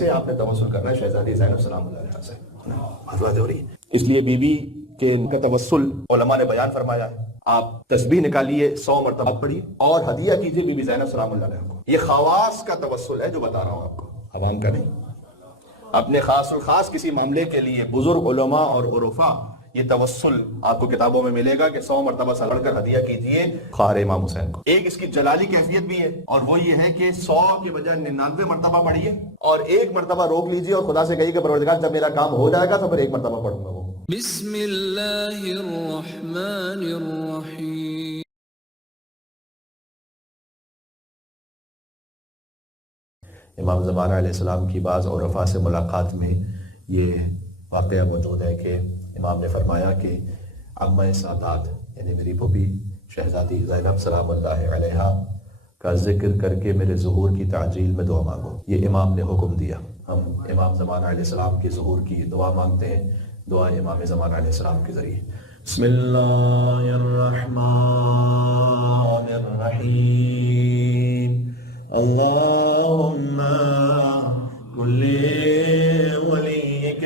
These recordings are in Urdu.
سے آپ نے توسل کرنا ہے شہزادی زینب سلام اللہ علیہ سے حضرت ہو رہی ہے، اس لیے بی بی کے ان کا توسل علماء نے بیان فرمایا ہے۔ آپ تسبیح نکالیے 100 مرتبہ پڑھیے اور ہدیہ کیجیے بی بی زینب سلام اللہ علیہ کو۔ یہ خواص کا توسل ہے جو بتا رہا ہوں آپ کو، عوام کا نہیں۔ اپنے خاص الخاص کسی معاملے کے لیے بزرگ علماء اور عرفاء یہ توسل آپ کو کتابوں میں ملے گا کہ 100 مرتبہ پڑھ کر ہدیہ کیجیے خواہر امام حسین کو۔ ایک اس کی جلالی کیفیت بھی ہے اور وہ یہ ہے کہ 100 کے بجائے 99 مرتبہ پڑھیے اور ایک مرتبہ روک لیجیے اور خدا سے کہیے کہ پروردگار جب میرا کام ہو جائے گا تو پھر ایک مرتبہ پڑھوں گا وہ۔ بسم اللہ الرحمن الرحیم۔ امام زمانہ علیہ السلام کی بعض عرفاء سے ملاقات میں یہ واقعہ موجود ہے کہ امام نے فرمایا کہ عمہ سادات یعنی میری پھوپھی شہزادی زینب سلام اللہ علیہا کا ذکر کر کے میرے ظہور کی تعجیل میں دعا مانگو۔ یہ امام نے حکم دیا۔ ہم امام زمانہ علیہ السلام کے ظہور کی دعا مانگتے ہیں، دعا امام زمانہ علیہ السلام کے ذریعے۔ بسم اللہ الرحمن الرحیم۔ اللہم کلی ولیک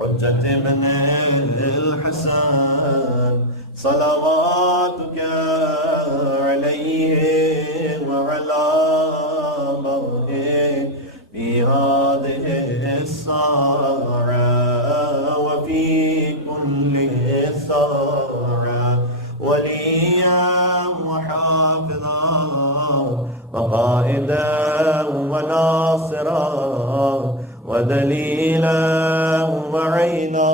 حجت ابن الحسن صلواتک علیہ وعلا مرء فی هذه الساعة وفی کل ساعة ولیا وحافظا وقائدا وناصرا ودلیلا وعینا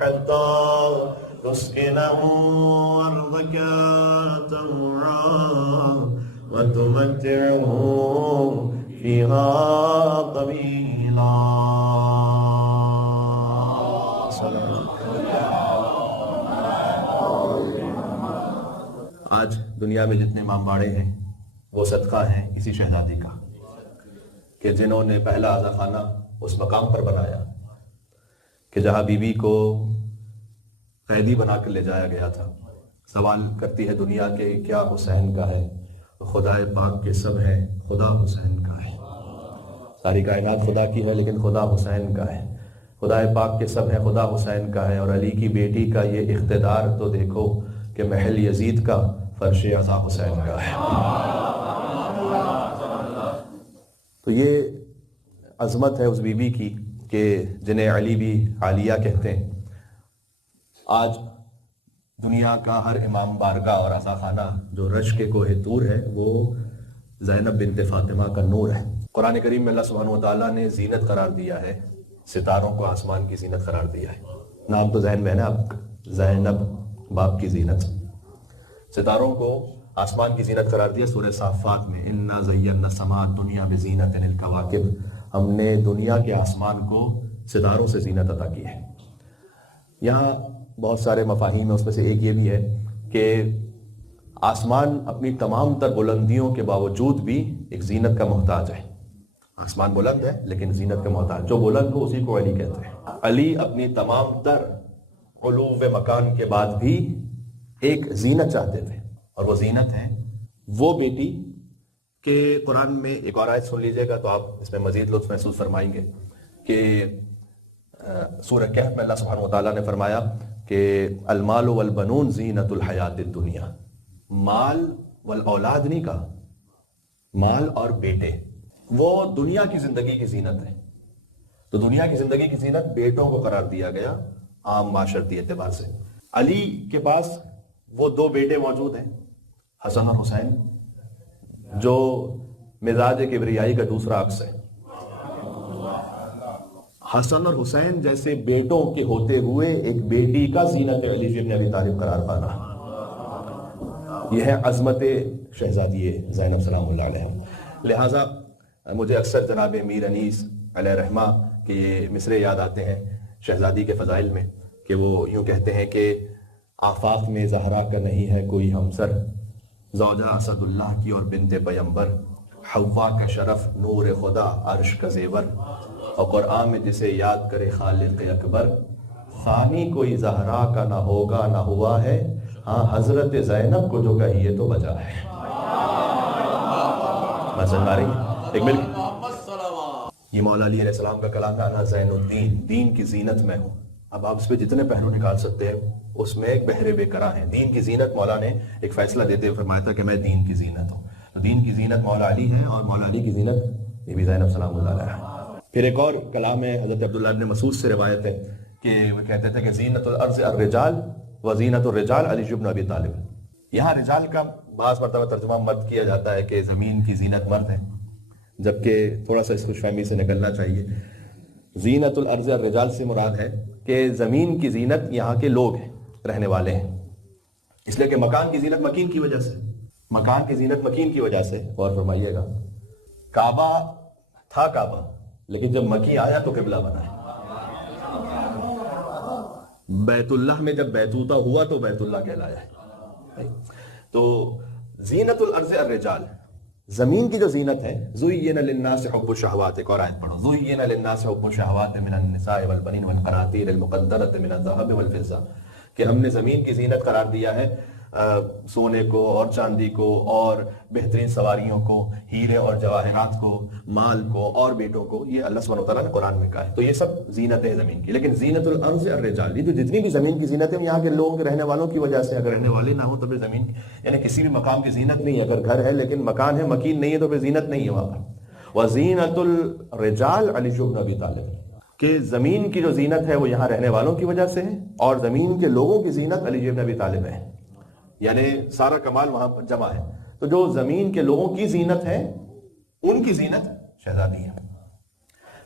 حتی تسکنه ارضک طوعا وتمتعه فیها طویلا۔ آج دنیا میں جتنے امام باڑے ہیں وہ صدقہ ہیں اسی شہزادی کا کہ جنہوں نے پہلا آزا خانہ اس مقام پر بنایا کہ جہاں بی بی کو قیدی بنا کر لے جایا گیا تھا۔ سوال کرتی ہے دنیا کہ کیا حسین کا ہے؟ خدا پاک کے سب ہے، خدا حسین کا ہے۔ ساری کائنات خدا کی ہے لیکن خدا حسین کا ہے۔ خدا پاک کے سب ہے، خدا حسین کا ہے۔ اور علی کی بیٹی کا یہ اقتدار تو دیکھو کہ محل یزید کا فرش عزا حسین کا ہے۔ تو یہ عظمت ہے اس بی بی کی کہ جنہیں علی بھی عالیہ کہتے ہیں۔ آج دنیا کا ہر امام بارگاہ اور عزا خانہ جو رشک کوہ طور ہے وہ زینب بنت فاطمہ کا نور ہے۔ قرآن کریم میں اللہ سبحانہ وتعالیٰ نے زینت قرار دیا ہے، ستاروں کو آسمان کی زینت قرار دیا ہے۔ نام تو ذہن میں ہے نا اب، زینب باپ کی زینت، ستاروں کو آسمان کی زینت قرار دیا۔ سورہ صافات میں انا زینا السماء الدنیا بزینت الکواکب، ہم نے دنیا کے آسمان کو ستاروں سے زینت عطا کی ہے۔ یہاں بہت سارے مفاہیم ہیں، اس میں سے ایک یہ بھی ہے کہ آسمان اپنی تمام تر بلندیوں کے باوجود بھی ایک زینت کا محتاج ہے۔ آسمان بلند ہے لیکن زینت کا محتاج، جو بلند ہو اسی کو علی کہتے ہیں۔ علی اپنی تمام تر علو مکان کے بعد بھی ایک زینت چاہتے تھے، اور وہ زینت ہے وہ بیٹی کہ قرآن میں ایک اور آیت سن لیجئے گا تو آپ اس میں مزید لطف محسوس فرمائیں گے کہ سورہ کہف میں اللہ سبحانہ وتعالیٰ نے فرمایا کہ المال والبنون زینت الحیات الدنیا، مال والاولاد نہیں کہا، مال اور بیٹے وہ دنیا کی زندگی کی زینت ہے۔ تو دنیا کی زندگی کی زینت بیٹوں کو قرار دیا گیا عام معاشرتی اعتبار سے۔ علی کے پاس وہ دو بیٹے موجود ہیں، حسن اور حسین، جو مزاج کبریائی کا دوسرا عکس ہے۔ حسن اور حسین جیسے بیٹوں کے ہوتے ہوئے ایک بیٹی کا زینت علی بن ابی طالب قرار پانا، یہ ہے عظمت شہزادی زینب سلام اللہ علیہ۔ لہٰذا مجھے اکثر جناب میر انیس علیہ رحمہ کے یہ مصرے یاد آتے ہیں شہزادی کے فضائل میں کہ وہ یوں کہتے ہیں کہ آفاق میں زہرا کا نہیں ہے کوئی ہمسر، زوجہ اسد اللہ کی اور بنت پیمبر، حوا کا شرف نور خدا عرش کا زیور، اور قرآن میں جسے یاد کرے خالق اکبر، ثانی کوئی زہرا کا نہ ہوگا نہ ہوا ہے، ہاں حضرت زینب کو جو کہیے تو بجا ہے۔ بس آ رہی ہے ایک مل یہ مولا علی علیہ السلام کا کلام ہے، انا زین الدین، دین کی زینت میں ہوں۔ اب آپ اس پہ جتنے پہلو نکال سکتے ہیں، اس میں ایک بہرے بے کرا ہے۔ دین کی زینت، مولا نے ایک فیصلہ دیتے ہوئے فرمایا تھا کہ میں دین کی زینت ہوں۔ تو دین کی زینت مولا علی ہے، اور مولا علی کی زینت بی بی زینب سلام اللہ علیہ۔ پھر ایک اور کلام ہے حضرت عبداللہ ابن مسعود سے روایت ہے کہ وہ کہتے تھے کہ زینت الارض الرجال و زینت الرجال علی بن ابی طالب۔ یہاں رجال کا بعض مرتبہ ترجمہ مرد کیا جاتا ہے کہ زمین کی زینت مرد ہے، جبکہ تھوڑا سا اس خوش فہمی سے نکلنا چاہیے۔ زینت الارض الرجال سے مراد ہے کہ زمین کی زینت یہاں کے لوگ ہیں، رہنے والے ہیں، اس لیے کہ مکان کی زینت مکین کی وجہ سے، مکان کی زینت مکین کی وجہ سے۔ غور فرمائیے گا، کعبہ تھا کعبہ، لیکن جب مکی آیا تو قبلہ بنا ہے۔ بیت اللہ میں جب بیتوتا ہوا تو بیت اللہ کہلایا ہے۔ تو زینت الارض الرجال، زمین کی جو زینت ہے، زُيِّنَ لِلنَّاسِ حُبُّ الشَّهَوَاتِ، ایک اور آیت پڑھو، زُيِّنَ لِلنَّاسِ حُبُّ الشَّهَوَاتِ مِنَ النِّسَاءِ وَالْبَنِينَ وَالْقَنَاطِيرِ الْمُقَنطَرَةِ مِنَ الذَّهَبِ وَالْفِضَّةِ، کہ ہم نے زمین کی زینت قرار دیا ہے سونے کو اور چاندی کو اور بہترین سواریوں کو، ہیرے اور جواہرات کو، مال کو اور بیٹوں کو۔ یہ اللہ سبحانہ وتعالیٰ نے قرآن میں کہا ہے۔ تو یہ سب زینت ہے زمین کی۔ لیکن زینت الارض الرجال، یہ تو جتنی بھی زمین کی زینت ہے یہاں کے لوگوں کے رہنے والوں کی وجہ سے، اگر رہنے والے نہ ہوں تو پھر زمین یعنی کسی بھی مقام کی زینت نہیں ہے۔ اگر گھر ہے لیکن مکان ہے، مکین نہیں ہے، تو پھر زینت نہیں ہے وہاں پر۔ وزینت الرجال علی بن ابی طالب، کہ زمین کی جو زینت ہے وہ یہاں رہنے والوں کی وجہ سے ہے، اور زمین کے لوگوں کی زینت علی بن ابی طالب ہے، یعنی سارا کمال وہاں پر جمع ہے۔ تو جو زمین کے لوگوں کی زینت ہے، ان کی زینت شہزادی ہے۔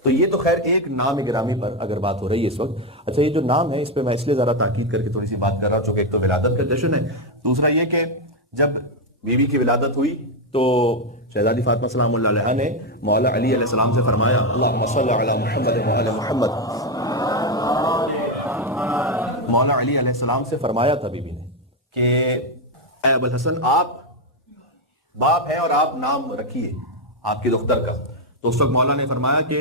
تو یہ تو خیر ایک نام گرامی پر اگر بات ہو رہی ہے اس وقت۔ اچھا، یہ جو نام ہے اس پہ میں اس لیے ذرا تاکید کر کے تھوڑی سی بات کر رہا ہوں، چونکہ ایک تو ولادت کا جشن ہے، دوسرا یہ کہ جب بیوی کی ولادت ہوئی تو شہزادی فاطمہ سلام اللہ علیہا نے مولا علی علیہ السلام سے فرمایا، اللہم صل علی محمد و آل محمد۔ مولا علی علیہ السلام سے فرمایا تھا بیوی نے کہ اے ابو الحسن، آپ باپ ہیں اور آپ نام رکھیے آپ کی دختر کا۔ تو اس وقت مولا نے فرمایا کہ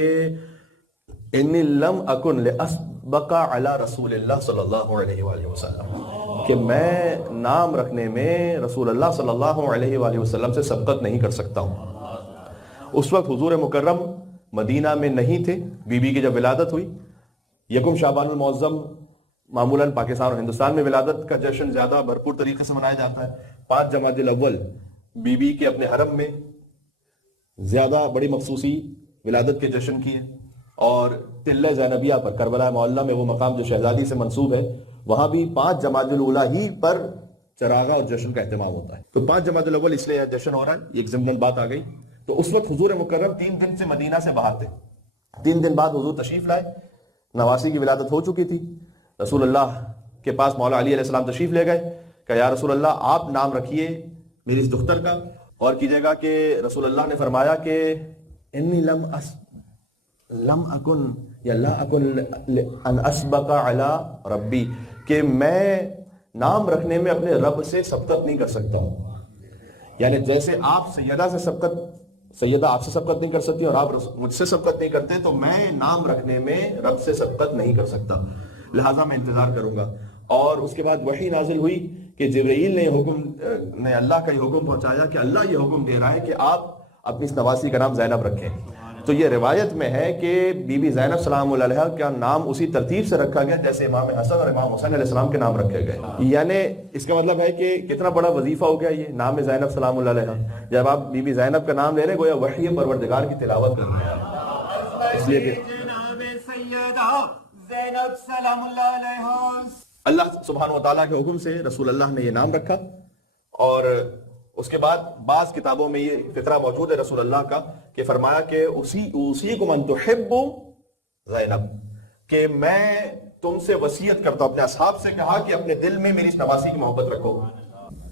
انی لم اکن لاسبق علی رسول اللہ صلی اللہ علیہ وآلہ وسلم، کہ میں نام رکھنے میں رسول اللہ صلی اللہ علیہ وآلہ وسلم سے سبقت نہیں کر سکتا ہوں۔ اس وقت حضور مکرم مدینہ میں نہیں تھے، بیوی کی جب ولادت ہوئی، یکم شعبان المعظم معمولاً پاکستان اور ہندوستان میں ولادت کا جشن زیادہ بھرپور طریقے سے منایا جاتا ہے۔ 5 جمادی الاول بی بی کے اپنے حرم میں زیادہ بڑی مخصوصی ولادت کے جشن کی ہے، اور تلہ زینبیہ پر کربلا معلیٰ میں وہ مقام جو شہزادی سے منسوب ہے، وہاں بھی 5 جمادی الاولیٰ ہی پر چراغا اور جشن کا اہتمام ہوتا ہے۔ تو 5 جمادی الاول اس لیے جشن ہو رہا ہے، یہ ایک ضمن بات آ گئی۔ تو اس وقت حضور مکرم 3 دن سے مدینہ سے باہر تھے۔ 3 دن بعد حضور تشریف لائے، نواسی کی ولادت ہو چکی تھی۔ رسول اللہ کے پاس مولا علی علیہ السلام تشریف لے گئے کہ یا رسول اللہ آپ نام رکھیے میری اس دختر کا، اور کیجئے گا کہ رسول اللہ نے فرمایا کہ انی لم اکن یا لا اکن ان اسبق علی ربی، کہ میں نام رکھنے میں اپنے رب سے سبقت نہیں کر سکتا ہوں۔ یعنی جیسے آپ سیدہ آپ سے سبقت نہیں کر سکتی اور آپ مجھ سے سبقت نہیں کرتے، تو میں نام رکھنے میں رب سے سبقت نہیں کر سکتا، لہٰذا میں انتظار کروں گا۔ اور اس کے بعد وحی نازل ہوئی کہ جبرائیل نے اللہ کا یہ حکم پہنچایا کہ اللہ یہ حکم دے رہا ہے کہ آپ اپنی اس نواسی کا نام زینب رکھیں۔ تو یہ روایت میں ہے کہ بی بی زینب سلام اللہ علیہا کا نام اسی ترتیب سے رکھا گیا جیسے امام حسن اور امام حسین علیہ السلام کے نام رکھے گئے۔ یعنی اس کا مطلب ہے کہ کتنا بڑا وظیفہ ہو گیا یہ نام زینب سلام اللہ علیہا۔ جب آپ بی بی زینب کا نام لے رہے ہیں گویا وحی پروردگار کی تلاوت کر رہے ہیں، اس لیے کہ زینب سلام اللہ علیہ اللہ سبحانہ وتعالیٰ کے حکم سے رسول اللہ نے یہ نام رکھا۔ اور اس کے بعد بعض کتابوں میں یہ فقرہ موجود ہے رسول اللہ کا کہ فرمایا کہ اوصیکم ان تحبوا زینب، کہ میں تم سے وصیت کرتا ہوں، اپنے اصحاب سے کہا کہ اپنے دل میں میری اس نواسی کی محبت رکھو۔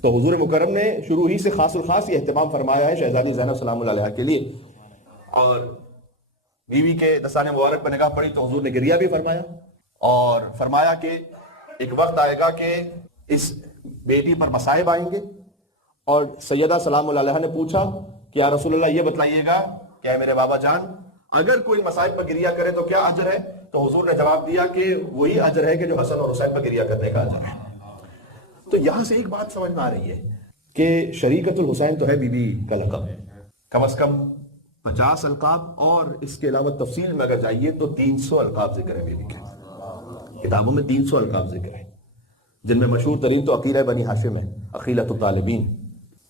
تو حضور مکرم نے شروع ہی سے خاص الخاص یہ اہتمام فرمایا ہے شہزادی زینب سلام اللہ علیہا کے لیے۔ اور بیوی کے دستانے مبارک پر نگاہ پڑی تو حضور نے گریہ بھی فرمایا، اور فرمایا کہ ایک وقت آئے گا کہ اس بیٹی پر مصائب آئیں گے۔ اور سیدہ سلام اللہ علیہا نے پوچھا کہ یا رسول اللہ یہ بتلائیے گا کہ اے میرے بابا جان، اگر کوئی مصائب پر گریہ کرے تو کیا اجر ہے؟ تو حضور نے جواب دیا کہ وہی اجر ہے کہ جو حسن اور حسین پر گریہ کرنے کا اجر ہے۔ تو یہاں سے ایک بات سمجھ میں آ رہی ہے کہ شریکت الحسین تو ہے بی بی کا لقب، کم از کم 50 القاب اور اس کے علاوہ تفصیل میں اگر جائیے تو 300 القاب ذکر ہے بی بی کے. کتابوں میں 300 القاب ذکر ہے، جن میں مشہور ترین تو عقیلہ بنی ہاشم ہے، عقیلۃ الطالبین.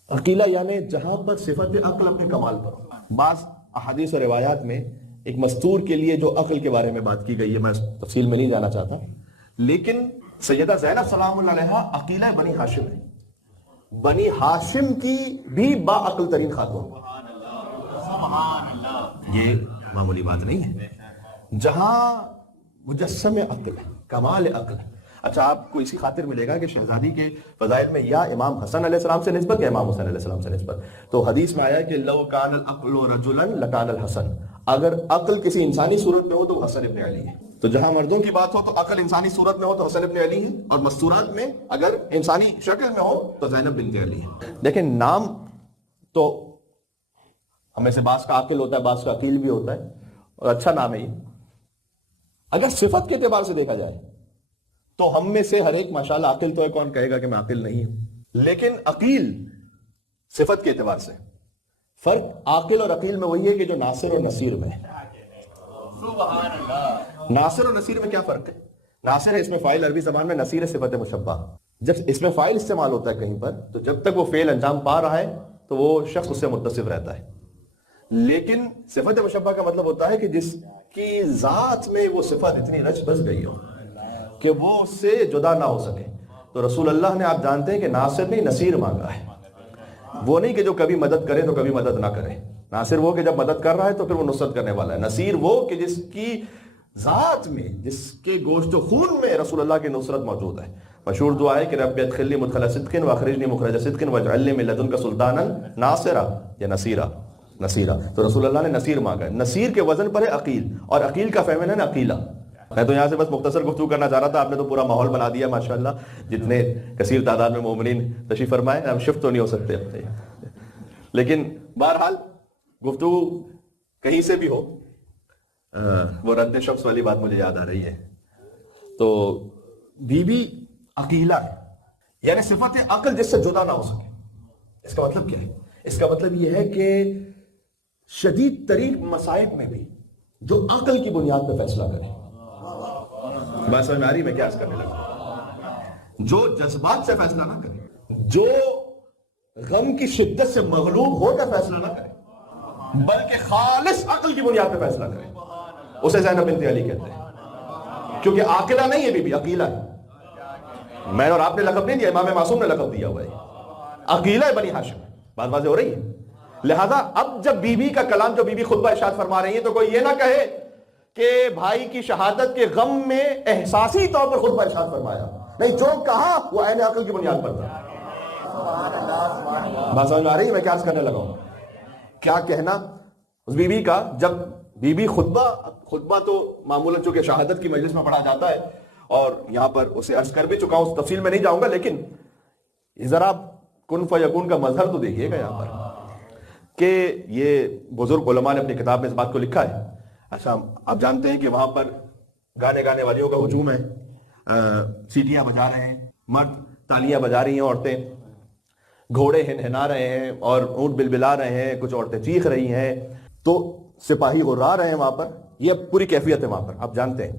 عقیلہ یعنی جہاں پر صفت عقل اپنے کمال پر ہو. بعض احادیث و روایات میں ایک مستور کے لیے جو عقل کے بارے میں بات کی گئی ہے، میں تفصیل میں نہیں جانا چاہتا، لیکن سیدہ زینب سلام اللہ علیہا عقیلہ بنی ہاشم ہے. بنی ہاشم کی بھی با عقل ترین خاتون. یہ معمولی بات نہیں ہے. جہاں مجسم عقل ہے، کمال عقل ہے. اچھا، آپ کو اسی خاطر ملے گا کہ شہزادی کے فضائل میں یا امام حسن علیہ السلام سے نسبت یا امام حسین علیہ السلام سے نسبت. تو حدیث میں آیا کہ لو کان العقل رجلا لکان الحسن، اگر عقل کسی انسانی صورت میں ہو تو حسن ابن علی ہے. تو جہاں مردوں کی بات ہو تو عقل انسانی صورت میں ہو تو حسن ابن علی ہے، اور مستورات میں اگر انسانی شکل میں ہو تو زینب بنت علی ہے. دیکھیں، نام تو ہمیں سے بعض کا عاقل ہوتا ہے، بعض کا عقیل بھی ہوتا ہے، اور اچھا نام ہے یہ. اگر صفت کے اعتبار سے دیکھا جائے تو ہم میں سے ہر ایک ماشاءاللہ عاقل تو ہے، کون کہے گا کہ میں عاقل نہیں ہوں. لیکن عقیل صفت کے اعتبار سے فرق عاقل اور عقیل میں وہی ہے کہ جو ناصر اور نصیر میں ہے. ناصر اور نصیر میں کیا فرق ہے؟ ناصر ہے اس میں فاعل عربی زبان میں، نصیر ہے صفت مشبہ. جب اس میں فاعل استعمال ہوتا ہے کہیں پر تو جب تک وہ فعل انجام پا رہا ہے تو وہ شخص اس سے متصف رہتا ہے. لیکن صفت مشبہ کا مطلب ہوتا ہے کہ جس کی ذات میں وہ صفت اتنی رچ بس گئی ہو کہ وہ اس سے جدا نہ ہو سکے. تو رسول اللہ نے، آپ جانتے ہیں کہ ناصر نہیں نصیر مانگا ہے. وہ نہیں کہ جو کبھی مدد کرے تو کبھی مدد نہ کرے. ناصر وہ کہ جب مدد کر رہا ہے تو پھر وہ نصرت کرنے والا ہے. نصیر وہ کہ جس کی ذات میں، جس کے گوشت و خون میں رسول اللہ کی نصرت موجود ہے. مشہور دعا ہے کہ رب ادخلنی مدخل صدق واخرجنی مخرج صدق واجعل لی من لدنک سلطانا ناصرا یا نصیرا. نصیرا، تو رسول اللہ نے نصیر مانگا ہے. نصیر کے وزن پر ہے عقیل، اور عقیل کا فیمنن ہے عقیلہ. میں تو یہاں سے بس مختصر گفتگو کرنا چاہ رہا تھا، آپ نے تو پورا ماحول بنا دیا ماشاءاللہ. جتنے کثیر تعداد میں مومنین تشریف فرمائے، ہم شفٹ تو نہیں ہو سکتے لیکن بہرحال گفتگو کہیں سے بھی ہو، وہ رد شمس والی بات مجھے یاد آ رہی ہے. تو بی بی عقیلہ ہے، یعنی صفت عقل جس سے جدا نہ ہو سکے. اس کا مطلب کیا ہے؟ اس کا مطلب یہ ہے کہ شدید ترین مصائب میں بھی جو عقل کی بنیاد پہ فیصلہ کرے. بات سمجھ میں آ رہی؟ میں کیا عرض کرنے لگا؟ جو جذبات سے فیصلہ نہ کرے، جو غم کی شدت سے مغلوب ہو کر فیصلہ نہ کرے، بلکہ خالص عقل کی بنیاد پہ فیصلہ کرے، اسے زینب بنت علی کہتے ہیں. کیونکہ عاقلہ نہیں ہے بی بی، عقیلہ ہے. میں اور آپ نے لقب نہیں دیا، امام معصوم نے لقب دیا ہوا ہے. عقیلہ بنی ہاشم. بات واضح ہو رہی ہے؟ لہذا اب جب بی بی کا کلام، جو بی بی خطبہ ارشاد فرما رہی ہیں، تو کوئی یہ نہ کہے کہ بھائی کی شہادت کے غم میں احساسی طور پر خطبہ ارشاد فرمایا. نہیں، جو کہا وہ عین عقل کی بنیاد پر تھا. بات سمجھ میں آ رہی ہے میں کیا عرض کرنے لگا ہوں؟ کیا کہنا اس بی بی کا، جب بی بی خطبہ تو معمولاً چونکہ شہادت کی مجلس میں پڑھا جاتا ہے، اور یہاں پر اسے عرض کر بھی چکا ہوں، تفصیل میں نہیں جاؤں گا، لیکن ذرا کن فیکون کا مظہر تو دیکھیے گا یہاں پر کہ یہ بزرگ علماء نے اپنی کتاب میں اس بات کو لکھا ہے. اچھا، آپ جانتے ہیں کہ وہاں پر گانے والیوں کا ہجوم ہے، سیٹیاں بجا رہے ہیں مرد، تالیاں بجا رہی ہیں عورتیں، گھوڑے ہنہنا رہے ہیں اور اونٹ بلبلا رہے ہیں، کچھ عورتیں چیخ رہی ہیں، تو سپاہی غرا رہے ہیں وہاں پر. یہ پوری کیفیت ہے وہاں پر، آپ جانتے ہیں.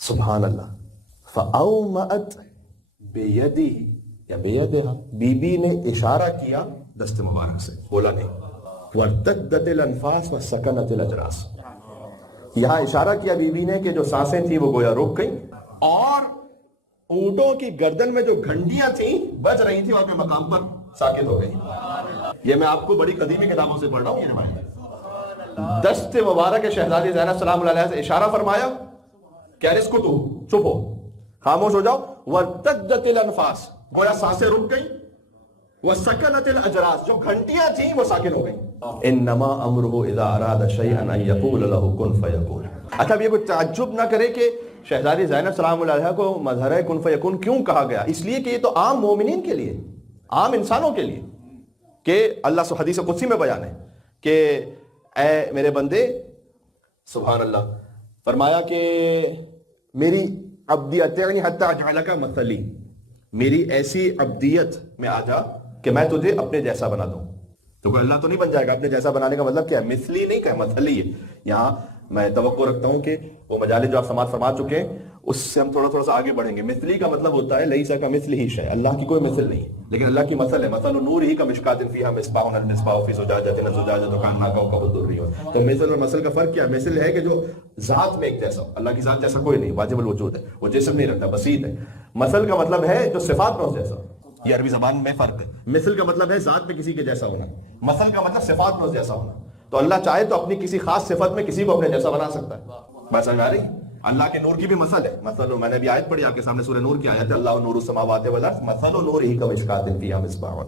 سبحان اللہ. فَأَوْمَأَتْ بِيَدِهِ یا بِيَدِهَا، بی بی نے اشارہ کیا دست مبارک سے، بولا نہیں. وَارْتَدَّتِ الْأَنْفَاسُ وَسَكَنَتِ الْأَجْرَاسُ، یہاں اشارہ کیا بی بی نے کہ جو سانسیں تھیں وہ گویا رک گئیں، اور اونٹوں کی گردن میں جو گھنٹیاں تھیں بج رہی تھیں، اور اپنے مقام پر ساکت ہو گئی. یہ میں آپ کو بڑی قدیمی کتابوں سے پڑھ رہا ہوں یہ روایت. دست مبارک شہزادی زینب سلام اللہ علیہ سے اشارہ فرمایا کہ اسکتو، چپ ہو، خاموش ہو جاؤ. وَارْتَدَّتِ الْأَنْفَاسُ، گویا سانسیں رک گئیں. وَسَكَنَتِ الْأَجْرَاسُ، جو گھنٹیاں تھیں وہ ساکن ہو گئیں. إِنَّمَا أَمْرُهُ إِذَا أَرَادَ شَيْئًا أَن يَقُولَ لَهُ كُن فَيَكُونُ. اچھا، اب یہ کوئی تعجب نہ کرے کہ شہزادی زینب سلام اللہ علیہ کو مظہر کن فیکون کیوں کہا گیا. اس لیے کہ یہ تو عام مومنین کے لیے، عام انسانوں کے لیے، کہ اللہ سے حدیث قدسی میں بیان ہے کہ اے میرے بندے، سبحان اللہ، فرمایا کہ میری عبدیت حتی اجعلک مثلی، میری ایسی عبدیت میں آ جا کہ میں تجھے اپنے جیسا بنا دوں. تو کوئی اللہ تو نہیں بن جائے گا. اپنے جیسا بنانے کا مطلب کیا ہے؟ مثلی نہیں کہ مثلی ہے. یہاں میں توقع رکھتا ہوں کہ وہ مجالس جو آپ سماعت فرما چکے ہیں اس سے ہم تھوڑا سا آگے بڑھیں گے. مثلی کا مطلب ہوتا ہے لیسا کمثلہ ہی شیء، اللہ کی کوئی مثل نہیں، لیکن اللہ کی مثل ہے. مثل نور ہی کمشکات فیہا مصباح، المصباح فی زجاجۃ، الزجاجۃ کانہا کوکب الدری. تو مثل اور مثل کا فرق کیا ہے؟ مثل ہے کہ جو ذات میں ایک جیسا ہو. اللہ کی ذات جیسا کوئی نہیں، واجب الوجود ہے، وہ جسم نہیں رکھتا، بسیط ہے. مثل کا مطلب ہے جو صفات میں اس جیسا. یہ عربی زبان میں فرق ہے. مثل کا مطلب ہے ذات میں کسی کے جیسا ہونا، مثل کا مطلب صفات میں اس جیسا ہونا. تو اللہ چاہے تو اپنی کسی خاص صفت میں کسی کو اپنے جیسا بنا سکتا ہے. بات سمجھ آ رہی؟ اللہ کے نور کی بھی مثل ہے. مثل، میں نے ابھی آیت پڑھی آپ کے سامنے، سورہ نور کی آیت ہے، اللہ نور السماوات والارض مثل نورہ کمشکات فیہا مصباح.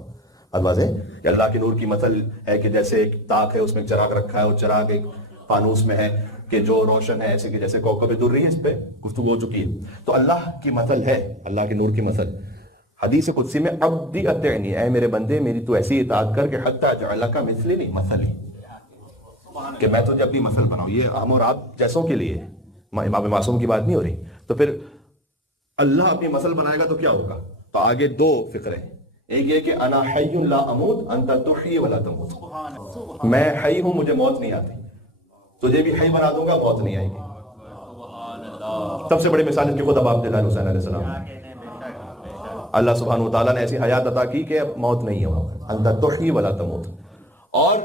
الفاظ ہے کہ اللہ کے نور کی مثل ہے کہ جیسے ایک طاق ہے، اس میں ایک چراغ رکھا ہے، اور چراغ ایک فانوس میں ہے کہ جو روشن ہے، ایسے کہ جیسے کوکب دری ہے. اس پہ گفتگو ہو چکی ہے. تو اللہ کی مثل ہے، اللہ کے نور کی مثل. حدیث قدسی میں عبدی اطعنی، اے میرے بندے میری تو ایسی اطاعت کر کہ حتی اجعلک مثلی، نہیں مثلی، کہ میں تجھے اپنی مثل بناؤں. یہ ہم اور آپ جیسوں کے لیے امام معصوم کی بات نہیں ہو رہی. تو پھر اللہ اپنی مثل بنائے گا تو کیا ہوگا؟ تو آگے دو فکرے ہیں. ایک یہ کہ انا حی لا اموت انت تحیی ولا تموت، میں حی ہوں مجھے موت نہیں آتی، تجھے بھی حی بنا دوں گا، موت نہیں آئے گی. سب سے بڑی مثال اس کی خود اب عبداللہ حسین علیہ السلام. اللہ سبحانہ وتعالیٰ نے ایسی حیات عطا کی کہ اب موت نہیں ہے، انت تحیی ولا تموت. اور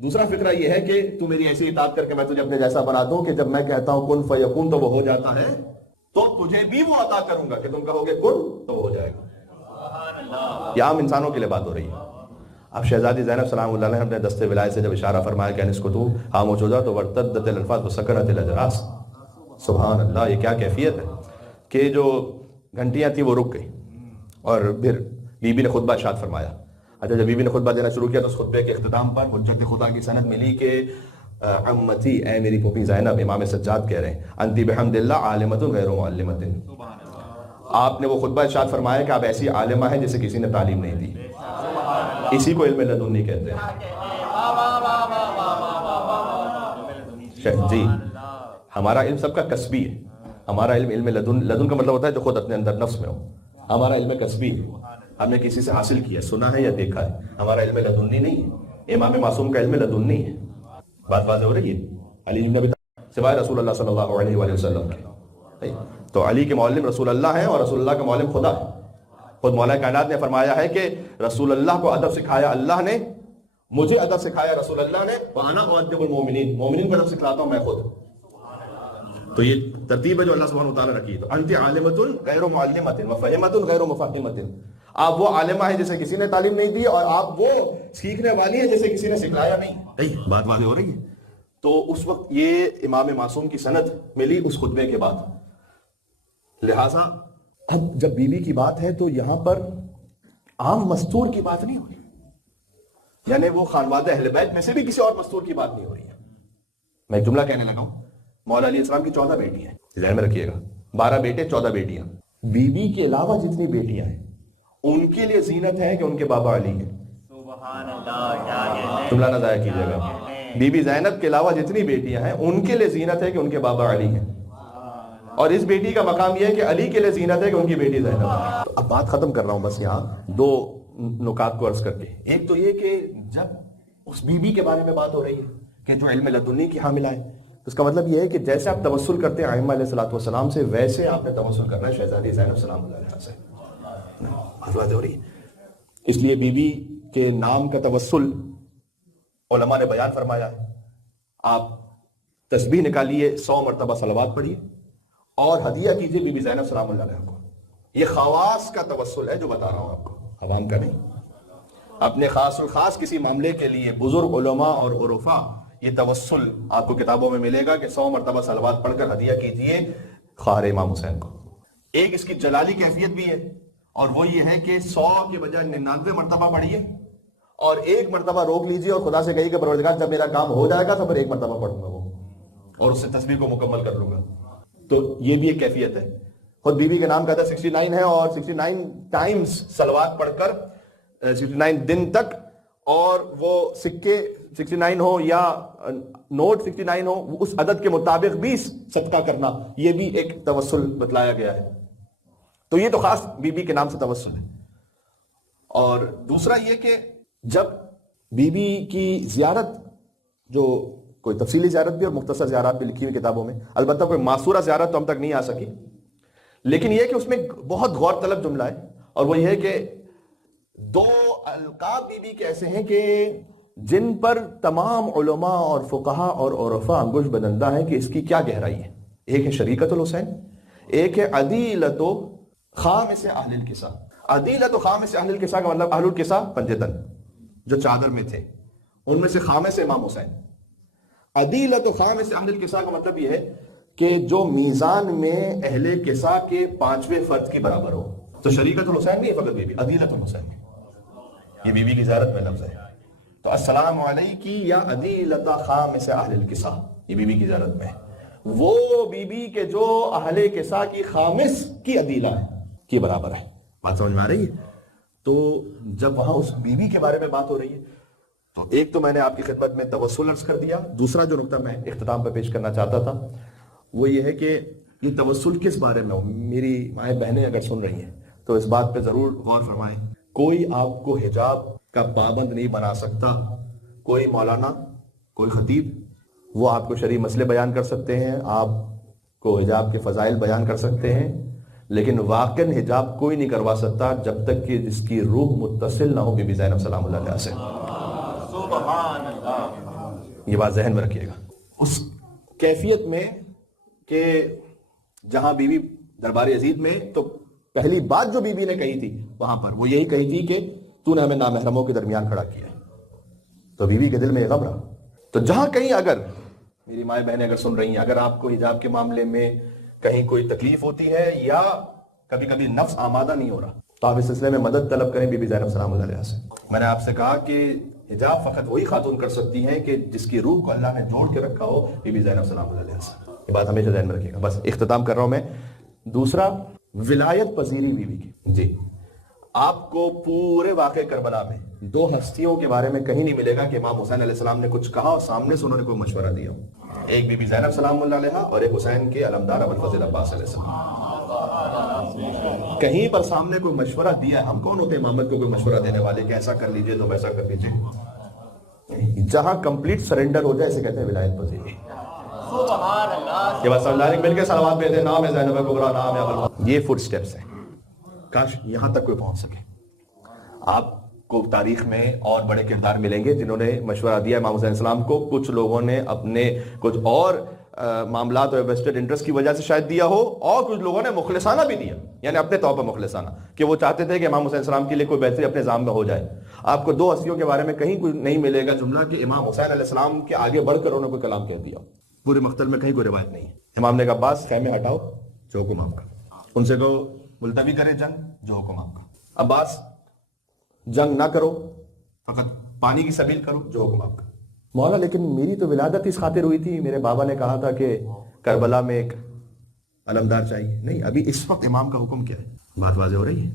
دوسرا فکرہ یہ ہے کہ تو میری ایسی اطاعت کر کے میں تجھے اپنے جیسا بنا دوں کہ جب میں کہتا ہوں کن فیکون تو وہ ہو جاتا ہے، تو تجھے بھی وہ عطا کروں گا کہ تم کہو گے کن تو وہ ہو جائے گا. یہ عام انسانوں کے لیے بات ہو رہی ہے. اب شہزادی زینب سلام اللہ علیہ اپنے دستے ولایت سے جب اشارہ فرمایا کہ اس کو تو خاموش ہو جا، تو ورتدت الالفاظ وسکنت الاجراس. سبحان اللہ، یہ کیا کیفیت ہے کہ جو گھنٹیاں تھیں وہ رک گئی. اور پھر بی بی نے خطبہ ارشاد فرمایا. اچھا جب بی بی نے خطبہ دینا شروع کیا تو اس خطبے کے اختتام پر حجت خدا کی سند ملی کہ عمتی، اے میری پھوپھی زینب، امام سجاد کہہ رہے ہیں، انتی بحمد اللہ عالمۃ غیر معلمۃ. آپ نے وہ خطبہ ارشاد فرمایا کہ آپ ایسی عالمہ ہیں جسے کسی نے تعلیم نہیں دی. اسی کو علم لدنی کہتے ہیں. جی ہمارا علم سب کا کسبی ہے. ہمارا علم لدن کا مطلب ہوتا ہے جو خود اپنے اندر نفس میں ہو. ہمارا علم کسبی ہے، ہم نے کسی سے حاصل کیا، سنا ہے یا دیکھا ہے. ہمارا علم لدنی نہیں ہے. امام معصوم کا علم لدنی ہے. بات واضح ہو رہی ہے؟ علی بن ابی طالب سوائے رسول اللہ صلی اللہ علیہ وآلہ وسلم کے. تو علی کے معلم رسول اللہ ہیں اور رسول اللہ کا معلم خدا ہے. خود مولا کائنات نے فرمایا ہے کہ رسول اللہ کو ادب سکھایا اللہ نے، مجھے ادب سکھایا رسول اللہ نے، وانا اؤدب المؤمنین، مومنین کو ادب سکھلاتا ہوں میں خود. تو یہ ترتیب ہے جو اللہ سبحانہ وتعالیٰ رکھی. تو انت عالمۃ غیر معلمۃ وفہمۃ غیر مفہمۃ. آپ وہ عالمہ ہیں جسے کسی نے تعلیم نہیں دی، اور آپ وہ سیکھنے والی ہیں جسے کسی نے سکھلایا نہیں. بات واضح ہو رہی ہے؟ تو اس وقت یہ امام معصوم کی سند ملی اس خطبے کے بعد. لہٰذا اب جب بی بی کی بات ہے تو یہاں پر عام مستور کی بات نہیں ہو رہی، یعنی وہ خانوادہ اہل بیت میں سے بھی کسی اور مستور کی بات نہیں ہو رہی ہے. میں ایک جملہ کہنے لگا ہوں. مولا علیہ السلام کی 14 بیٹیاں ہیں، ذہن میں رکھیے گا. 12 بیٹے 14 بیٹیاں. بی بی کے علاوہ جتنی بیٹیاں ہیں ان کے لیے زینت ہے کہ ان کے بابا علی ہیں. جملہ نہ ضائع کیجیے گا. بی بی زینب کے علاوہ جتنی بیٹیاں ہیں ان کے لیے زینت ہے کہ ان کے بابا علی ہیں. اور اس بیٹی کا مقام یہ ہے کہ علی کے لیے زینت ہے کہ ان کی بیٹی زینب ہے. اب بات ختم کر رہا ہوں بس یہاں دو نکات کو عرض کر کے. ایک تو یہ کہ جب اس بی بی کے بارے میں بات ہو رہی ہے کہ جو علم لدنی کی حاملہ ہے، اس کا مطلب یہ ہے کہ جیسے آپ توسل کرتے ہیں ائمہ علیہ الصلوۃ والسلام سے، ویسے آپ نے توسل کرنا ہے شہزادی زینب سلام اللہ علیہ سے. بات ہو رہی ہے؟ اس لیے بی بی کے نام کا توسل علماء نے بیان فرمایا ہے. آپ تسبیح نکالیے، 100 مرتبہ صلوات پڑھیے اور ہدیہ کیجیے بی بی زینب سلام اللہ علیہ کو. یہ خواص کا توسل ہے جو بتا رہا ہوں آپ کو، عوام کا نہیں. اپنے خاص اور خاص کسی معاملے کے لیے بزرگ علماء اور عرفاء یہ توسل آپ کو کتابوں میں ملے گا کہ 100 مرتبہ صلوات پڑھ کر ہدیہ کیجیے خواہر امام حسین کو. ایک اس کی جلالی کیفیت بھی ہے، اور وہ یہ ہے کہ 100 کے بجائے 99 مرتبہ پڑھیے اور ایک مرتبہ روک لیجیے اور خدا سے کہیے کہ پروردگار جب میرا کام ہو جائے گا تو پھر ایک مرتبہ پڑھوں گا وہ، اور اس سے تسبیح کو مکمل کر لوں گا. تو یہ بھی ایک کیفیت ہے. خود بی بی کے نام کا 69 ہے، اور 69 ٹائمز صلوات پڑھ کر 69 دن تک، اور وہ سکے 69 ہو یا نوٹ 69 ہو، اس عدد کے مطابق بھی صدقہ کرنا، یہ بھی ایک توسل بتلایا گیا ہے. تو یہ تو خاص بی بی کے نام سے توسل ہے. اور دوسرا یہ کہ جب بی بی کی زیارت جو کوئی تفصیلی زیارت بھی اور مختصر زیارات بھی لکھی ہوئی کتابوں میں، البتہ کوئی معصورہ زیارت تو ہم تک نہیں آ سکی، لیکن یہ کہ اس میں بہت غور طلب جملہ ہے، اور وہ یہ ہے کہ 2 القاب بی بی کے ایسے ہیں کہ جن پر تمام علماء اور فقہا اور عرفاء انگشت بدندہ ہیں کہ اس کی کیا گہرائی ہے۔ ایک ہے شریکت الحسین، ایک ہے عدیلت خامس اہل الکساء۔ عدیلت خامس اہل الکساء کا مطلب اہل الکساء پنجتن جو چادر میں تھے، ان میں سے خامس امام حسین۔ عدیلت خامس اہل الکساء کا مطلب یہ ہے کہ جو میزان میں اہل کساء کے 5ویں فرد کی برابر ہو۔ تو شریکت الحسین نہیں فقط بی بی، عدیلت الحسین یہ بی بی کی زیارت میں لفظ ہے۔ تو السلام علیکی یا عدیلت خامس اہل الکساء، یہ بی بی کی زیارت میں ہے۔ وہ بی بی کے جو اہل کساء کی خامس کی عدیلہ ہے کی برابر ہے۔ بات سمجھ میں آ رہی ہے؟ تو جب وہاں اس بی بی کے بارے میں بات ہو رہی ہے تو ایک تو میں نے آپ کی خدمت میں توسل عرض کر دیا، دوسرا جو نقطہ میں اختتام پہ پیش کرنا چاہتا تھا وہ یہ ہے کہ یہ توسل کس بارے میں ہو۔ میری مائیں بہنیں اگر سن رہی ہیں تو اس بات پہ ضرور غور فرمائیں، کوئی آپ کو حجاب کا پابند نہیں بنا سکتا۔ کوئی مولانا، کوئی خطیب، وہ آپ کو شرعی مسئلے بیان کر سکتے ہیں، آپ کو حجاب کے فضائل بیان کر سکتے ہیں، لیکن واقعاً حجاب کوئی نہیں کروا سکتا جب تک کہ جس کی روح متصل نہ ہو بی بی زینب سلام اللہ علیہ سے۔ سبحان اللہ، یہ بات ذہن میں رکھیے گا۔ اس کیفیت میں کہ جہاں بی بی دربار یزید میں تو پہلی بات جو بی بی نے کہی تھی وہاں پر وہ یہی کہی تھی کہ تو نے ہمیں نامحرموں کے درمیان کھڑا کیا ہے۔ تو بی بی کے دل میں یہ غم رہا۔ تو جہاں کہیں اگر میری مائیں بہنیں اگر سن رہی ہیں، اگر آپ کو حجاب کے معاملے میں کہیں کوئی تکلیف ہوتی ہے یا کبھی کبھی نفس آمادہ نہیں ہو رہا تو آپ اس سلسلے میں مدد طلب کریں بی بی زینب سلام اللہ علیہ سے۔ میں نے آپ سے کہا کہ حجاب فقط وہی خاتون کر سکتی ہیں کہ جس کی روح کو اللہ نے جوڑ کے رکھا ہو، بی بی زینب سلام اللہ علیہ سے۔ یہ بات ہمیشہ ذہن میں رکھیے گا۔ بس اختتام کر رہا ہوں میں۔ دوسرا، ولایت پذیری بی بی کی۔ جی، آپ کو پورے واقع کربلا میں 2 ہستیوں کے بارے میں کہیں نہیں ملے گا کہ امام حسین علیہ السلام نے کچھ کہا اور سامنے سے انہوں نے کوئی مشورہ دیا ہو۔ ایک بی بی زینب سلام اللہ علیہ اور ایک حسین کے علمدار ابوالفضل عباس علیہ السلام۔ کہیں پر سامنے کوئی مشورہ دیا ہے؟ ہم کون ہوتے امامت کو کوئی مشورہ دینے والے کہ ایسا کر لیجئے تو ویسا کر لیجئے؟ جہاں کمپلیٹ سرنڈر ہو جائے اسے کہتے ہیں ولایت پذیری۔ سبحان اللہ، کہ بس اللہ مل کے صلوات بھیجیں، نام ہے زینب کبریٰ، نام ہے ابوالفضل۔ یہ فٹ سٹیپس ہیں، کاش یہاں تک کوئی پہنچ سکے۔ آپ کو تاریخ میں اور بڑے کردار ملیں گے جنہوں نے مشورہ دیا امام حسین السلام کو۔ کچھ لوگوں نے اپنے کچھ اور معاملات اور ویسٹڈ انٹرسٹ کی وجہ سے شاید دیا ہو، اور کچھ لوگوں نے مخلصانہ بھی دیا، یعنی اپنے طور پر مخلصانہ، کہ وہ چاہتے تھے کہ امام حسین السلام کے لیے کوئی بہتری اپنے نظام میں ہو جائے۔ آپ کو 2 ہستیوں کے بارے میں کہیں کوئی نہیں ملے گا جملہ کہ امام حسین علیہ السلام کے آگے بڑھ کر انہوں نے کوئی کلام کہہ دیا۔ پورے مقتل میں کہیں کوئی روایت نہیں ہے۔ امام نے کہا عباس خیمے ہٹاؤ، جو حکم آپ کا۔ ان سے کہو ملتوی کرے جنگ، جو حکم آپ کا۔ عباس جنگ نہ کرو، فقط پانی کی سبیل کرو، جو حکم آپ کا۔ مولا لیکن میری تو ولادت اس خاطر ہوئی تھی، میرے بابا نے کہا تھا کہ کربلا میں ایک علمدار چاہیے۔ نہیں، ابھی اس وقت امام کا حکم کیا ہے؟ بات واضح ہو رہی ہے۔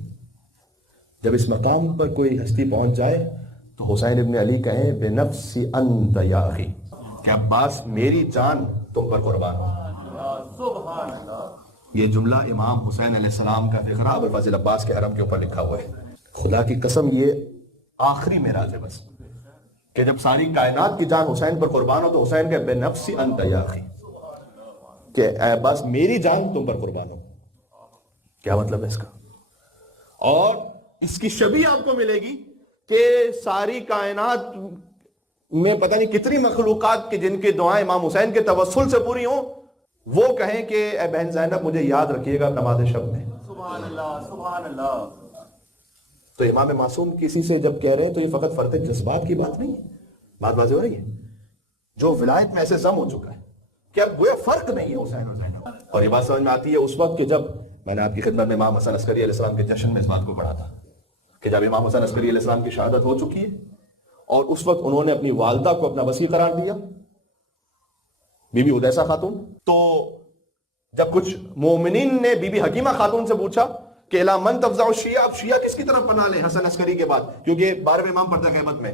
جب اس مقام پر کوئی ہستی پہنچ جائے تو حسین ابن علی کہیں بنفسی انت یا اخی، کہ عباس میری جان تم پر قربان ہو۔ یہ جملہ امام حسین علیہ السلام کا فقرہ ابوالفضل عباس کے حرم کے اوپر لکھا ہوا ہے۔ خدا کی قسم یہ آخری معراج ہے بس، کہ جب ساری کائنات کی جان حسین پر قربان ہو تو حسین کے بے نفسی انت یا اخی، کہ اے عباس میری جان تم پر قربان ہو۔ کیا مطلب ہے اس کا؟ اور اس کی شبیہ آپ کو ملے گی کہ ساری کائنات میں پتہ نہیں کتنی مخلوقات کی جن کی دعائیں امام حسین کے توسل سے پوری ہوں، وہ کہیں کہ اے بہن زینب مجھے یاد رکھیے گا نماز شب میں۔ سبحان اللہ، سبحان اللہ۔ تو امام معصوم کسی سے جب کہہ رہے ہیں تو یہ فقط فرد جذبات کی بات نہیں ہے، بات واضح ہو رہی ہے، جو ولایت میں ایسے ضم ہو چکا ہے کہ اب کوئی فرق نہیں ہے حسین اور زینب۔ اور یہ بات سمجھ میں آتی ہے اس وقت کہ جب میں نے آپ کی خدمت میں امام حسن عسکری علیہ السلام کے جشن میں اس بات کو پڑھا تھا کہ جب امام حسن عسکری علیہ السلام کی شہادت ہو چکی ہے اور اس وقت انہوں نے اپنی والدہ کو اپنا وصی قرار دیا، بی بی حدیثہ خاتون، تو جب کچھ مومنین نے بی بی حکیمہ خاتون سے پوچھا کہ الا من تفزع الشیعہ، اب شیعہ کس کی طرف پناہ لیں حسن عسکری کے بعد، کیونکہ 12ویں امام پردہ غیبت میں،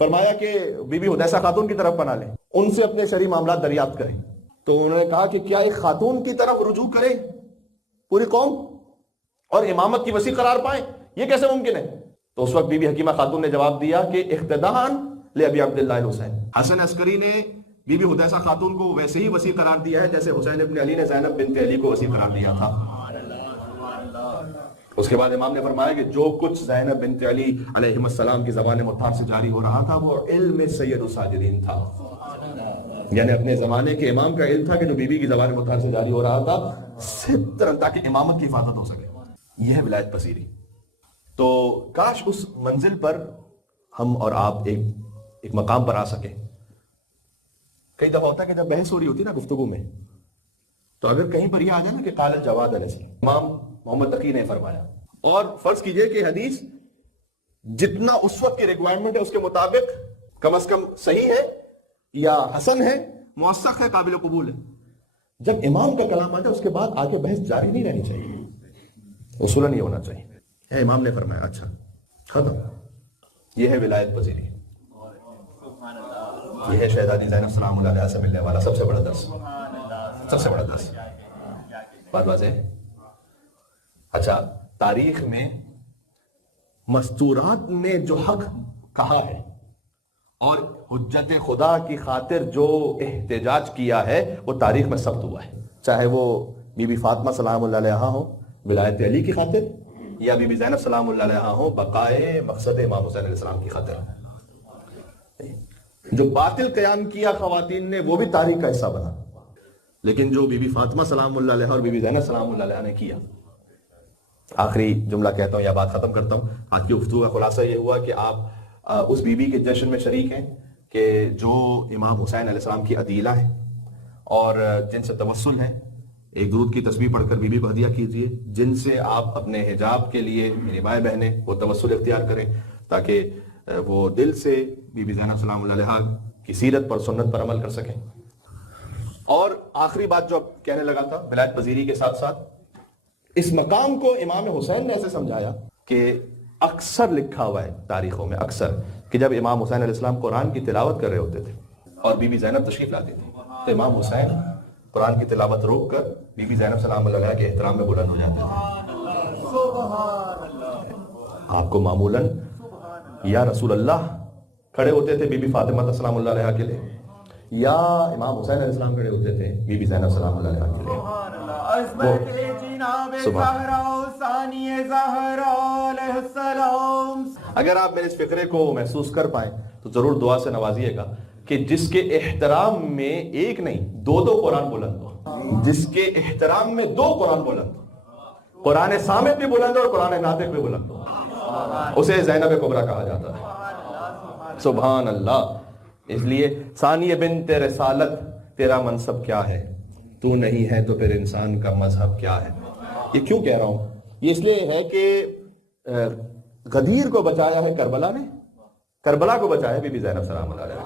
فرمایا کہ بی بی حدیثہ خاتون کی طرف پناہ لیں، ان سے اپنے شرعی معاملات دریافت کریں۔ تو انہوں نے کہا کہ کیا ایک خاتون کی طرف رجوع کرے پوری قوم اور امامت کی وسیع قرار پائیں، یہ کیسے ممکن ہے؟ تو اس وقت بی بی حکیمہ خاتون نے جواب دیا کہ اقتداءً لأبي عبد الله الحسین. حسن عسکری نے بی بی حدیثہ خاتون کو ویسے ہی وسیع قرار دیا ہے جیسے حسین ابن علی نے زینب بنت علی کو وسیع قرار دیا تھا. اس کے بعد امام نے فرمایا کہ جو کچھ زینب بنت علی علیہ السلام کی زبان مطہر سے جاری ہو رہا تھا وہ علم سید الساجدین تھا. یعنی اپنے زمانے کے امام کا علم تھا کہ جو بی بی کی زبان مطہر سے جاری ہو رہا تھا صرف تاکہ امامت کی حفاظت ہو سکے. یہ ہے ولایت پذیری. تو کاش اس منزل پر ہم اور آپ ایک مقام پر آ سکیں. کئی دفعہ ہوتا ہے کہ جب بحث ہو رہی ہوتی ہے نا گفتگو میں، تو اگر کہیں پر یہ آ جائے نا کہ قال الجواد علیہ امام محمد تقی نے فرمایا، اور فرض کیجئے کہ حدیث جتنا اس وقت کی ریکوائرمنٹ ہے اس کے مطابق کم از کم صحیح ہے یا حسن ہے، موثق ہے، قابل قبول ہے، جب امام کا کلام آ جائے اس کے بعد آگے بحث جاری نہیں رہنی چاہیے، اصولاً یہ ہونا چاہیے. امام نے فرمایا اچھا ختم. یہ ہے ولایت پذیری. یہ ہے شہزادی زینب سلام اللہ علیہ سے ملنے والا سب سے بڑا درس. سب سے بڑا درس. بات واضح ہے. اچھا، تاریخ میں مستورات میں جو حق کہا ہے اور حجت خدا کی خاطر جو احتجاج کیا ہے وہ تاریخ میں ثبت ہوا ہے، چاہے وہ بی بی فاطمہ سلام اللہ علیہ ہو ولایت علی کی خاطر، یا بی بی زینب سلام اللہ علیہ ہو بقائے مقصد امام حسین علیہ السلام کی خاطر. جو باطل قیام کیا خواتین نے وہ بھی تاریخ کا حصہ بنا، لیکن جو بی بی فاطمہ سلام اللہ علیہ اور بی بی زینب سلام اللہ علیہ نے کیا. آخری جملہ کہتا ہوں یا بات ختم کرتا ہوں. آج کی گفتگو کا خلاصہ یہ ہوا کہ آپ اس بی بی کے جشن میں شریک ہیں کہ جو امام حسین علیہ السلام کی عدیلہ ہیں اور جن سے توسل ہے. ایک درود کی تسبیح پڑھ کر بی بی کو ہدیہ کیجئے، جن سے آپ اپنے حجاب کے لیے میری مائیں بہنیں وہ توسل اختیار کریں تاکہ وہ دل سے بی بی زینب سلام اللہ علیہ کی سیرت پر سنت پر عمل کر سکیں. اور آخری بات جو کہنے لگا تھا ولایت پذیری کے ساتھ ساتھ اس مقام کو امام حسین نے ایسے سمجھایا کہ اکثر لکھا ہوا ہے تاریخوں میں اکثر کہ جب امام حسین علیہ السلام قرآن کی تلاوت کر رہے ہوتے تھے اور بی بی زینب تشریف لاتی تھی تو امام حسین قرآن کی تلاوت روک کر بی بی زینب سلام اللہ علیہ کے احترام میں بلند ہو جاتے تھے. آپ کو معمولاً یا رسول اللہ کھڑے ہوتے تھے بی بی فاطمہ سلام اللہ علیہ کے لیے، یا امام حسین علیہ السلام کھڑے ہوتے تھے بی بی زینب سلام اللہ علیہ کے لیے. اگر آپ میرے اس فقرے کو محسوس کر پائیں تو ضرور دعا سے نوازیے گا کہ جس کے احترام میں ایک نہیں دو قرآن بلند ہو، جس کے احترام میں 2 قرآن بلند ہو، قرآن صامت بھی بلند ہو اور قرآن ناطق بھی بلند ہو، اسے زینب کبریٰ کہا جاتا ہے. سبحان اللہ. اس لیے ثانیہ بنت رسالت تیرا منصب کیا ہے، تو نہیں ہے تو پھر انسان کا مذہب کیا ہے. یہ کیوں کہہ رہا ہوں؟ یہ اس لیے ہے کہ غدیر کو بچایا ہے کربلا نے، کربلا کو بچایا ہے بی بی زینب سلام اللہ علیہ.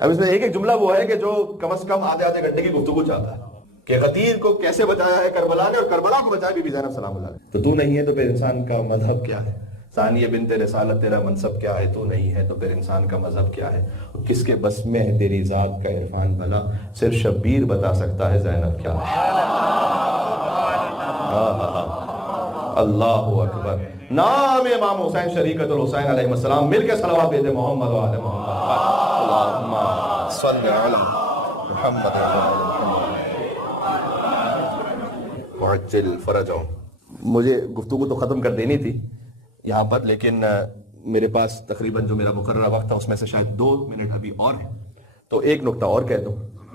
اب اس میں ایک جملہ وہ ہے کہ جو کم از کم آدھے گھنٹے کی گفتگو چاہتا ہے کہ غدیر کو کیسے بچایا ہے کربلا نے اور کربلا کو بچایا بی بی زینب سلام اللہ علیہ. تو نہیں ہے تو پھر انسان کا مذہب کیا ہے. ثانیہ بنت رسالت تیرا منصب کیا ہے، تو نہیں ہے تو پھر انسان کا مذہب کیا ہے. کس کے بس میں ہے تیری ذات کا عرفان بھلا، صرف شبیر بتا سکتا ہے زینب کیا ہے. اللہ اکبر. نام امام حسین شریکت الحسین علیہ السلام. مل کے صلوات بھیجے محمد و آل محمد. اللہم صلی علی محمد وعجل فرجہم. مجھے گفتگو تو ختم کر دینی تھی یہاں پر، لیکن میرے پاس تقریباً جو میرا مقررہ وقت تھا اس میں سے شاید 2 منٹ ابھی اور ہیں، تو ایک نقطہ اور کہہ دوں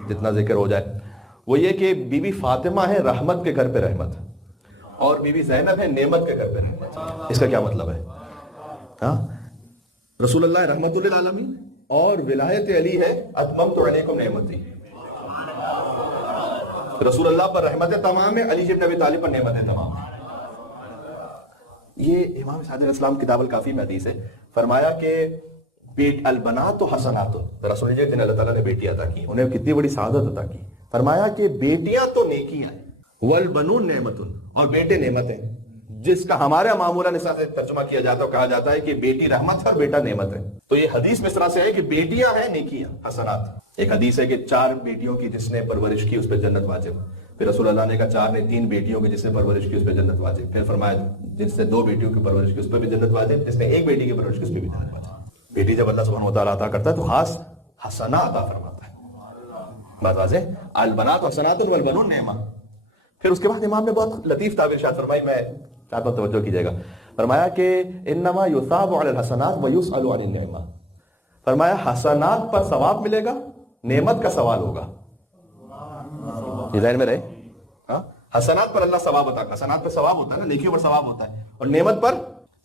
جتنا ذکر ہو جائے. وہ یہ کہ بی بی فاطمہ ہے رحمت کے گھر پہ رحمت، اور بی بی زینب ہے نعمت کے گھر پہ رحمت. اس کا کیا مطلب ہے؟ رسول اللہ رحمت للعالمین اور ولایت علی ہے اتممت علیکم نعمتی. رسول اللہ پر رحمت تمام ہے، علی بن ابی طالب پر نعمت تمام ہے. یہ امام صادق علیہ السلام کتاب الکافی میں حدیث ہے، فرمایا کہ بیٹ البنات و حسنات. رسول اللہ جن اللہ تعالیٰ نے بیٹی عطا کی، انہیں کتنی بڑی سعادت عطا کی. فرمایا کہ بیٹیاں تو نیکیاں ہیں، والبنون نعمت، اور بیٹے نعمت ہیں. جس کا ہمارے معمولاً اس طرح سے ترجمہ کیا جاتا ہے، کہا جاتا ہے کہ بیٹی رحمت ہے اور بیٹا نعمت ہے. تو یہ حدیث میں اس طرح سے ہے کہ بیٹیاں ہیں نیکیاں حسنات. ایک حدیث ہے کہ 4 بیٹیوں کی جس نے پرورش کی اس پہ جنت واجب. پھر رسول اللہ نے کہا 4 نے 3 بیٹیوں کی جس نے پرورش کی اس پہ جنت واجب. پھر فرمایا جس نے 2 بیٹیوں کی پرورش کی اس پہ بھی جنت واجب، جس نے 1 بیٹی کی پرورش کی اس پہ بھی جنت واجب. بیٹی جب اللہ سبحانہ وتعالیٰ عطا کرتا ہے تو خاص حسنہ عطا فرماتا ہے. بات واضح. البنات حسنات والبنون نعمہ. پھر اس کے بعد امام نے بہت لطیف تعبیر ارشاد فرمائی, میں چاہتا ہوں توجہ کیجیے گا. فرمایا کہ انما یثاب علی الحسنات ویسأل عن النعمہ. فرمایا حسنات پر ثواب ملے گا, نعمت کا سوال ہوگا. یہ ذہن میں رہے. حسنات پر اللہ ثواب ہوتا ہے, حسنات پر ثواب ہوتا ہے نا, نیکیوں پر ثواب ہوتا ہے, اور نعمت پر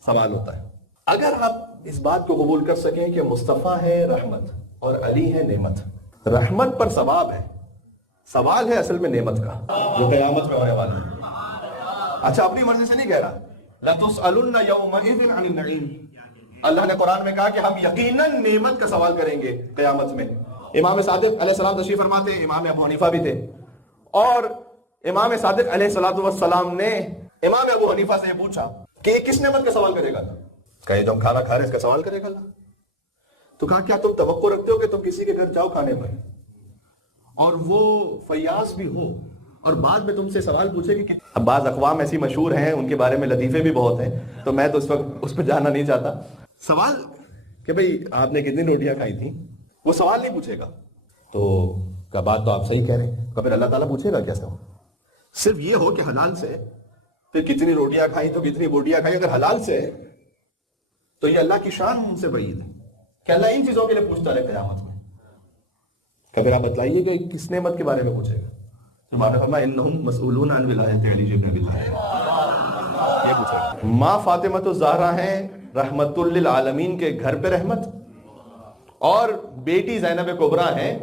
سوال ہوتا ہے. اگر آپ اس بات کو قبول کر سکیں کہ مصطفیٰ ہے رحمت اور علی ہے نعمت, رحمت پر ثواب ہے, سوال ہے اصل میں نعمت کا جو قیامت میں ہونے والا ہے. اچھا اپنی مرضی سے نہیں کہہ رہا, لَتُسْأَلُنَّ يَوْمَئِذٍ عَنِ النَّعِيمِ. اللہ نے قرآن میں کہا کہ ہم یقیناً نعمت کا سوال کریں گے قیامت میں. امام صادق علیہ السلام تشریف فرماتے ہیں, امام ابو حنیفہ بھی تھے, اور امام صادق علیہ السلام نے امام ابو حنیفہ سے پوچھا کہ کس نعمت کا سوال کرے گا اللہ؟ کہے جو ہم کھانا کھا رہے ہیں اس کا سوال کرے گا اللہ؟ تو کہا کیا تم توقع رکھتے ہو کہ تم کسی کے گھر جاؤ کھانے پر اور وہ فیاض بھی ہو اور بعد میں تم سے سوال پوچھے کہ اب بعض اقوام ایسی مشہور ہیں, ان کے بارے میں لطیفے بھی بہت ہیں, تو میں تو اس وقت اس پہ جانا نہیں چاہتا. سوال کہ بھئی آپ نے کتنی روٹیاں کھائی تھیں, وہ سوال نہیں پوچھے گا. تو کیا بات تو آپ صحیح کہہ رہے ہیں, تو پھر اللہ تعالیٰ پوچھے گا کیا سوال؟ صرف یہ ہو کہ حلال سے, پھر کتنی روٹیاں کھائیں تو کتنی بوٹیاں کھائیں, اگر حلال سے تو یہ اللہ کی شان سے بعید ہے کہ اللہ ان چیزوں کے لیے پوچھتا رہے قیامت میں. پھر آپ بتلائیے کہ کس نعمت کے بارے میں پوچھے گا؟ سبحانہ فرمایا انہم مسئولون عن ولایت علی ابن ابی طالب. یہ پوچھے گا. ماں فاطمہ الزہرا ہیں رحمت للعالمین کے گھر پہ رحمت, اور بیٹی زینب کبریٰ ہیں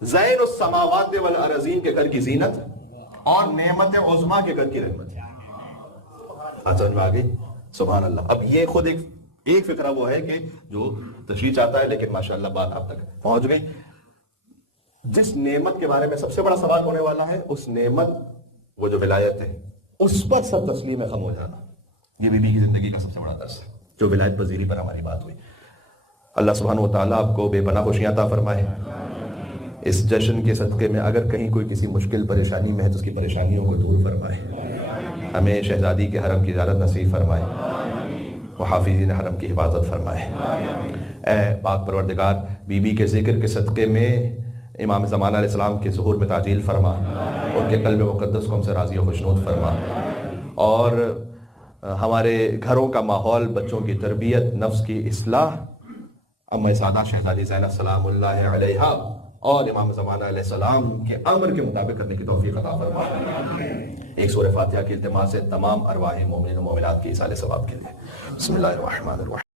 زین السماوات والارضین کے گھر کی زینت, اور نعمت عظمیٰ کے گھر کی رحمت. سمجھ میں آ گئی؟ سبحان اللہ. اب یہ خود ایک فکرہ وہ ہے کہ جو تشریح چاہتا ہے, لیکن ماشاءاللہ بات آپ تک پہنچ گئی. جس نعمت کے بارے میں سب سے بڑا سوال ہونے والا ہے, اس نعمت وہ جو ولایت ہے اس پر سب تسلیم خم ہو جانا. یہ بی بی کی زندگی کا سب سے بڑا درس ہے جو ولایت پذیری پر ہماری بات ہوئی. اللہ سبحانہ وتعالیٰ آپ کو بے پناہ خوشیاں عطا فرمائے. اس جشن کے صدقے میں اگر کہیں کوئی کسی مشکل پریشانی میں ہے تو اس کی پریشانیوں کو دور فرمائے. ہمیں شہزادی کے حرم کی زیارت نصیب فرمائے, محافظین حرم کی حفاظت فرمائے. اے پاک پروردگار, بی بی کے ذکر کے صدقے میں امام زمانہ علیہ السلام کے ظہور میں تعجیل فرما, ان کے قلب مقدس کو ہم سے راضی و خوشنود فرما, اور ہمارے گھروں کا ماحول, بچوں کی تربیت, نفس کی اصلاح اما سعادہ شہزادی زینب سلام اللہ علیہا اور امام زمانہ علیہ السلام کے امر کے مطابق کرنے کی توفیق عطا فرما. ایک سورہ فاتحہ کی التماس سے تمام ارواح مومنین و مومنات کی ایصال ثواب کے لیے. بسم اللہ الرحمن الرحیم.